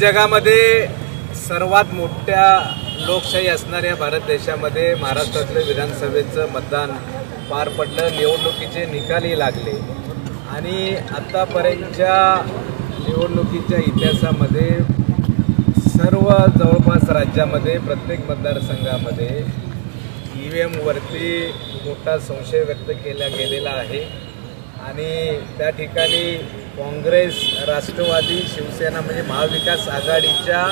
जगामध्ये सर्वात मोठ्या लोकशाही असणाऱ्या भारत देशामध्ये महाराष्ट्रातलं विधानसभेचं मतदान पार पडलं। निवडणुकीचे निकालही लागले आणि आतापर्यंतच्या निवडणुकीच्या इतिहासामध्ये सर्व जवळपास राज्यामध्ये प्रत्येक मतदारसंघामध्ये ईव्हीएमवरती मोठा संशय व्यक्त केला गेलेला आहे आणि त्या ठिकाणी काँग्रेस, राष्ट्रवादी, शिवसेना म्हणजे महाविकास आघाडीच्या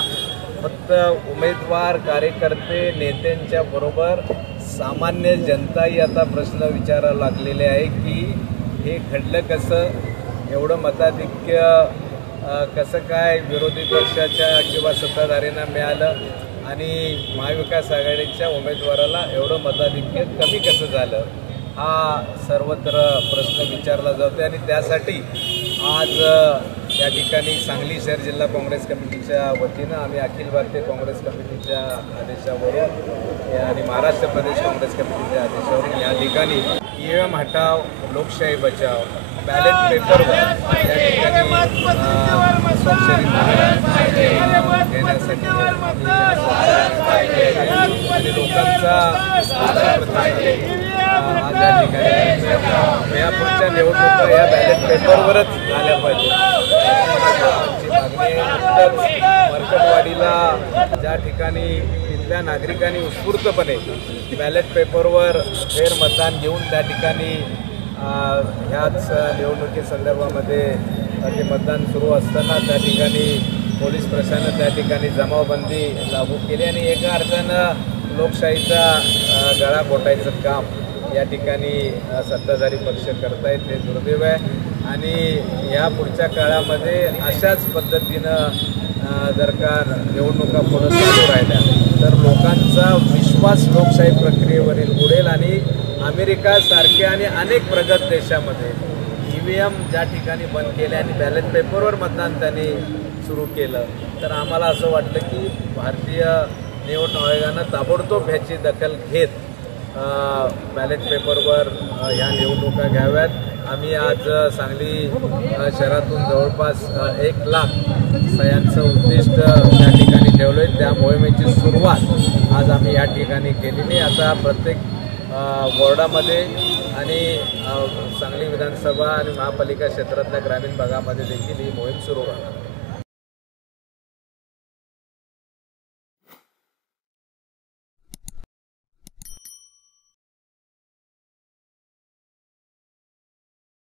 फक्त उमेदवार, कार्यकर्ते, नेत्यांच्या बरोबर सामान्य जनताही आता प्रश्न विचारायला लागलेले आहे की हे घडलं कसं, एवढं मताधिक्य कसं काय विरोधी पक्षाच्या किंवा सत्ताधाऱ्यांना मिळालं आणि महाविकास आघाडीच्या उमेदवाराला एवढं मताधिक्य कमी कसं झालं, हा सर्वत्र प्रश्न विचारला जातो आणि त्यासाठी आज या ठिकाणी सांगली शहर जिल्हा काँग्रेस कमिटीच्या वतीनं आम्ही अखिल भारतीय काँग्रेस कमिटीच्या आदेशावरून आणि महाराष्ट्र प्रदेश काँग्रेस कमिटीच्या आदेशावरून या ठिकाणी ईव्हीएम हटाव लोकशाही बचाव बॅलेट पेपरवर या ठिकाणी घेण्यासाठी आणि लोकांचा आज या ठिकाणी यापुढच्या निवडणुका या बॅलेट पेपरवरच झाल्या पाहिजे मागणी नुकतंच मरकटवाडीला ज्या ठिकाणी तिथल्या नागरिकांनी उत्स्फूर्तपणे बॅलेट पेपरवर फेरमतदान घेऊन त्या ठिकाणी ह्याच निवडणुकीसंदर्भामध्ये ते मतदान सुरू असताना त्या ठिकाणी पोलीस प्रशासनानं त्या ठिकाणी जमावबंदी लागू केली आणि एका अर्थानं लोकशाहीचा गळा घोटायचं काम या ठिकाणी सत्ताधारी पक्ष करतायत, ते दुर्दैव आहे आणि या पुढच्या काळामध्ये अशाच पद्धतीनं जर का निवडणुका पुढे चालू राहिल्या तर लोकांचा विश्वास लोकशाही प्रक्रियेवरील उडेल आणि अमेरिकासारख्या आणि अनेक प्रगत देशामध्ये ईव्हीएम ज्या ठिकाणी बंद केले आणि बॅलेट पेपरवर मतदान त्यांनी सुरू केलं तर आम्हाला असं वाटलं की भारतीय निवडणूक आयोगानं ताबडतोब ह्याची दखल घेत बॅलेट पेपरवर ह्या निवडणुका घ्याव्यात। आम्ही आज सांगली शहरातून जवळपास 1 लाख सह्यांचं उद्दिष्ट त्या ठिकाणी ठेवलं आहे। त्या मोहिमेची सुरुवात आज आम्ही या ठिकाणी केलेली। आता प्रत्येक वॉर्डामध्ये आणि सांगली विधानसभा आणि महापालिका क्षेत्रातल्या ग्रामीण भागामध्ये देखील ही मोहीम सुरू राहणार।